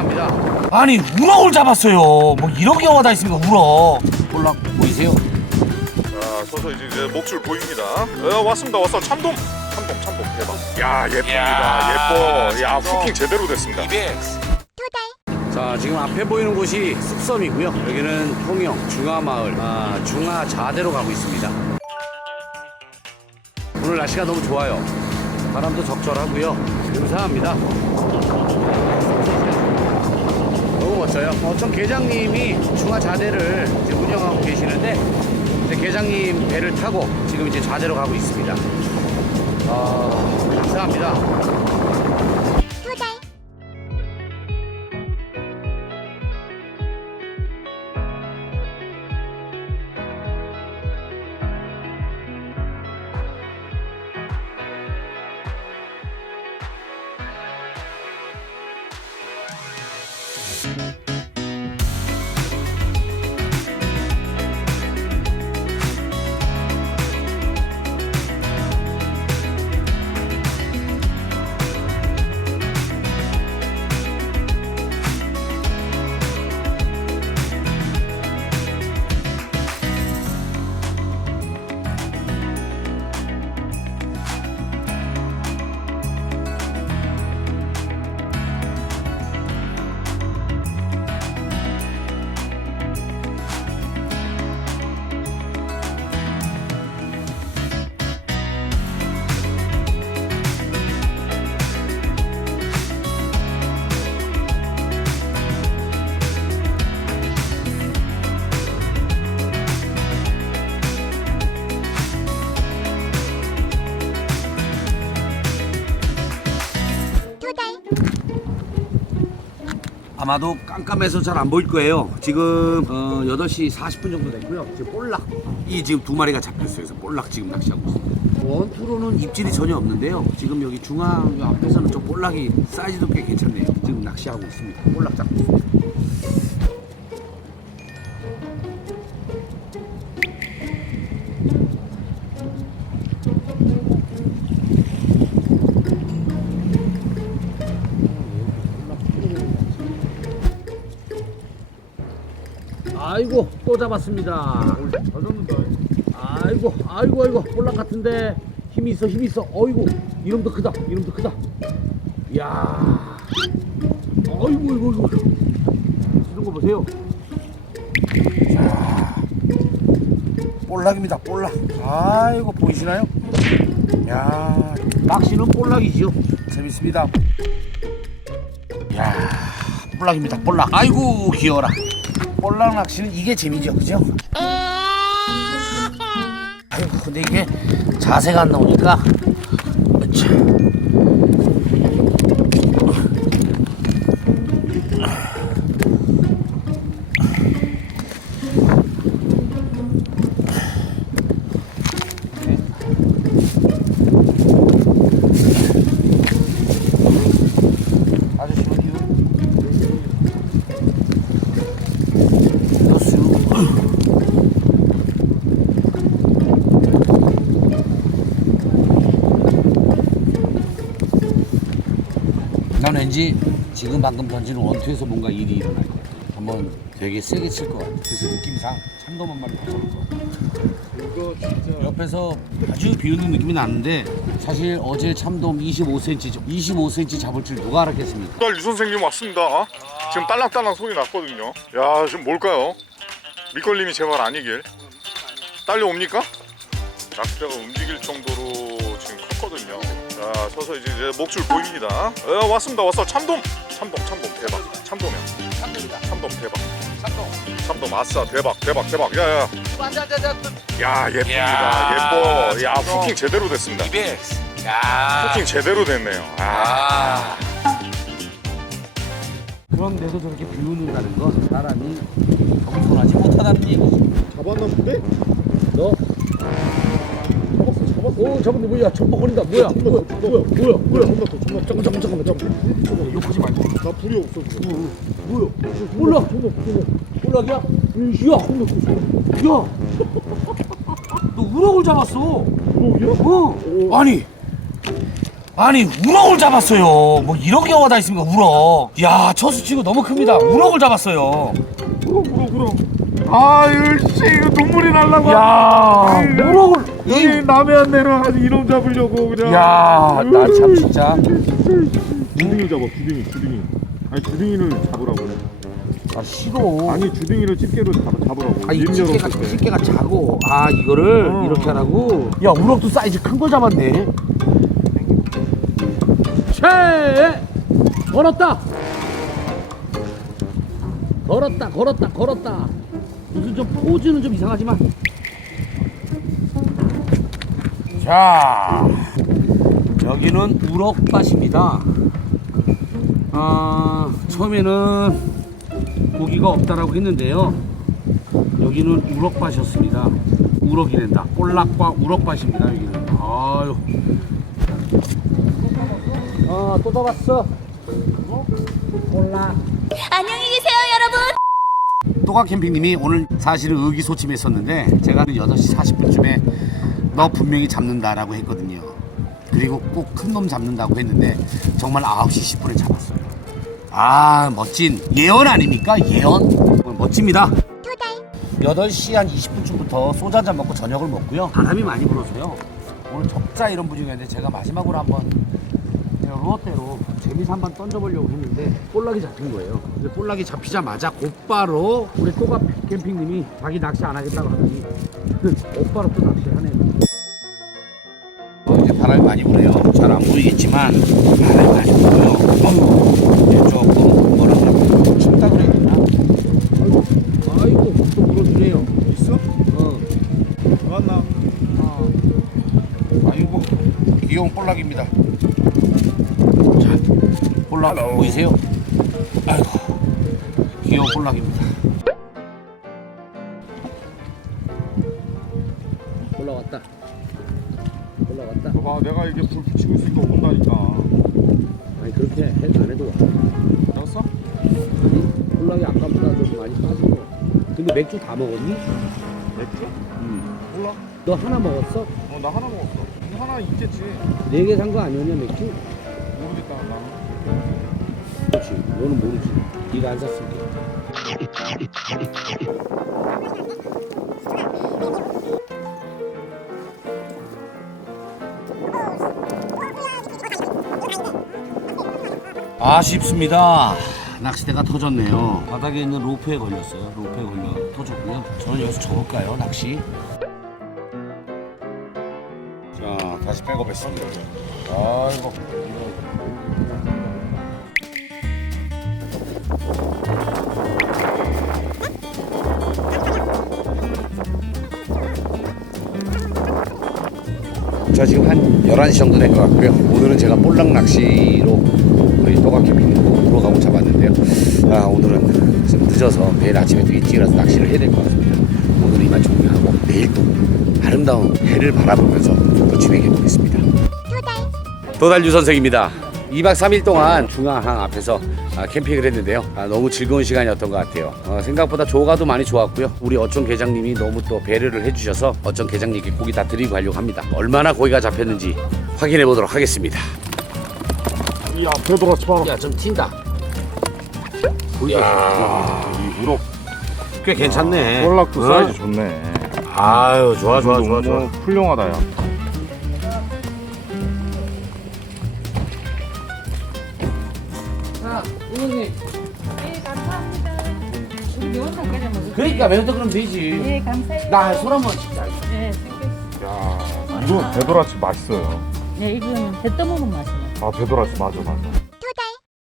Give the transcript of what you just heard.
감사합니다. 아니 우럭을 잡았어요. 뭐 이런 경우가 다 있습니까 우럭. 볼락 보이세요? 자, 서서 이제, 이제 목줄 보입니다. 어, 왔습니다. 왔어. 참돔. 참돔, 참돔 대박. 야, 예쁩니다. 야, 예뻐. 야, 참돔. 후킹 제대로 됐습니다. 자 지금 앞에 보이는 곳이 숲섬이고요. 여기는 통영 중화마을 아, 중화자대로 가고 있습니다. 오늘 날씨가 너무 좋아요. 바람도 적절하고요. 감사합니다. 너무 멋져요. 어떤 계장님이 중화 자대를 이제 운영하고 계시는데 계장님 배를 타고 지금 이제 자대로 가고 있습니다. 아, 감사합니다. 아마도 깜깜해서 잘 안 보일 거예요. 지금 어, 8시 40분 정도 됐고요. 지금 볼락 이 지금 두 마리가 잡혔어요. 그래서 볼락 지금 낚시하고 있습니다. 원투로는 입질이 전혀 없는데요. 지금 여기 중앙 요 앞에서는 좀 볼락이 사이즈도 꽤 괜찮네요. 지금 낚시하고 있습니다. 볼락 잡고 있습니다. 아이고 또 잡았습니다. 아이고 아이고 아이고 볼락 같은데 힘이 있어 힘이 있어. 어이구 이놈도 크다 이놈도 크다. 이야 아이고 아이고 아이고 이런 거 보세요. 자 볼락입니다 볼락. 아이고 보이시나요? 야 낚시는 볼락이지요. 재밌습니다. 야 볼락입니다 볼락. 아이고 귀여워라. 볼락 낚시는 이게 재미죠, 그죠? 아이고, 근데 이게 자세가 안 나오니까. 참. 왠지 지금 방금 던지는 원투에서 뭔가 일이 일어날 것 같아. 한번 되게 세게 칠 것 같아. 그래서 느낌상 참돔 한 마리 잡을 것 같아. 이거 진짜. 옆에서 아주 비웃는 느낌이 나는데 사실 어제 참돔 25cm, 25cm 잡을 줄 누가 알았겠습니까? 딸 유 선생님 왔습니다. 지금 딸랑딸랑 소리 났거든요. 야, 지금 뭘까요? 밑걸림이 제발 아니길. 딸려 옵니까? 낚시대가 움직일 정도로 지금 컸거든요. 자, 서서 이제, 이제 목줄 보입니다. 어, 왔습니다. 왔어. 참돔. 참돔, 참돔 대박. 참돔이야. 참돔 대박. 참돔 아싸 대박 대박 대박 야야 야 예쁩니다 야, 예뻐 야 참돔. 후킹 제대로 됐습니다 200. 야. 후킹 제대로 됐네요 아. 아. 그런데도 저렇게 비웃는다는 건 사람이 겸손하지 못하다는 얘기지. 잡았나 본데? 너? 오, 저건 뭐야? 전복거린다. 뭐야? 뭐야 뭐야 뭐야 뭐야 더 존나 잠깐, 잠깐, 잠깐만, 잠깐만. 욕하지 말고. 나 불이 없어 뭐야? 몰라. 몰락이야? 야, 야, 너 우럭을 잡았어. 우럭이야? 어. 아니, 아니 우럭을 잡았어요. 뭐 이런 경우가 다 있습니까? 우럭. 야 처수 치고 너무 큽니다. 우럭을 잡았어요. 울어 울어 울어. 아유 씨 이거 눈물이 날라고. 야 우럭을. 여기 남해 안 내려가서 이놈 잡으려고 그냥. 야 나 참 진짜. 주둥이 잡아 주둥이 주둥이. 아니 주둥이를 잡으라고. 아 싫어. 아니 주둥이를 집게로 잡, 잡으라고. 아, 이입 집게가, 열었을 때. 집게가 자고. 아, 이거를 어. 이렇게 하라고? 야 우럭도 사이즈 큰거 잡았네. 채! 걸었다! 걸었다, 걸었다, 걸었다. 무슨 좀 포즈는 좀 이상하지만. 자 여기는 우럭밭입니다. 아, 처음에는 고기가 없다라고 했는데요. 여기는 우럭밭이었습니다. 우럭이 된다. 볼락과 우럭밭입니다. 여기는. 아유. 아, 또 잡았어. 볼락. 안녕히 계세요, 여러분. 또가 캠핑님이 오늘 사실은 의기소침했었는데 제가 8시 40분쯤에 너 분명히 잡는다라고 했거든요. 그리고 꼭 큰 놈 잡는다고 했는데 정말 9시 10분에 잡았어요. 아 멋진 예언 아닙니까? 예언? 어, 멋집니다. 8시 한 20분쯤부터 소주 한잔 먹고 저녁을 먹고요. 바람이 많이 불어서요. 오늘 적자 이런 분위기였는데 제가 마지막으로 한번 루어대로 재미삼 한번 던져보려고 했는데 볼락이 잡힌 거예요. 근데 볼락이 잡히자마자 곧바로 우리 또가 캠핑님이 자기 낚시 안 하겠다고 하더니 곧바로 또 낚시를 하네요. 어, 바람이 많이 부네요. 잘 안 보이겠지만 바람이 많이 불어요. 어휴, 조금 뭐라 그래 춥다 그래야 되나? 아이고, 아이고, 또 물어주네요. 있어? 어. 맞나? 아이고 귀여운 볼락입니다. 자, 볼락 보이세요? 아이고 귀여운 볼락입니다. 이게 불 붙이고 있으니까 온다니까. 아니, 그렇게 해, 안 해도 와. 알았어? 아니, 콜락이 아까보다 좀 많이 빠진 거 같아. 근데 맥주 다 먹었니? 맥주? 응. 몰라. 너 하나 먹었어? 어 나 하나 먹었어. 하나 있겠지. 네 개 산 거 아니었냐, 맥주? 모르겠다 나는. 그렇지. 너는 모르지. 네가 안 샀으니까. 아쉽습니다. 낚시대가 터졌네요. 바닥에 있는 로프에 걸렸어요. 로프에 걸려 터졌고요. 저는 여기서 접을까요, 낚시? 자, 다시 백업했습니다. 아이고. 자 지금 한 11시 정도 된 것 같고요 오늘은 제가 볼락 낚시로 우리 또각 캠핑으로 들어가고 잡았는데요 아 오늘은 좀 늦어서 내일 아침에 또 일찍 일어나서 낚시를 해야 될 것 같습니다 오늘 이만 종료하고 내일 또 아름다운 해를 바라보면서 또 진행해 보겠습니다 도달 유 선생입니다 2박 3일 동안 중앙항 앞에서 아, 캠핑을 했는데요. 아, 너무 즐거운 시간이었던 것 같아요. 어, 생각보다 조가도 많이 좋았고요. 우리 어촌 계장님이 너무 또 배려를 해주셔서 어촌 계장님께 고기 다 드리고 가려고 합니다. 얼마나 고기가 잡혔는지 확인해 보도록 하겠습니다. 야 되돌아치 봐라. 야, 좀 튄다. 이 우럭 꽤 괜찮네. 볼락도 어? 사이즈 좋네. 아유, 좋아, 좋아, 좋아, 좋아. 너무 훌륭하다 야. 자. 네, 감사합니다. 우리. 그러니까 매운탕 그럼 되지. 네, 감사해요. 나손 한번 진짜. 네, 이거 배도라치 맛있어요. 네, 이거는 배 떠먹은 맛이에요. 아 배도라치 맞아 맞아.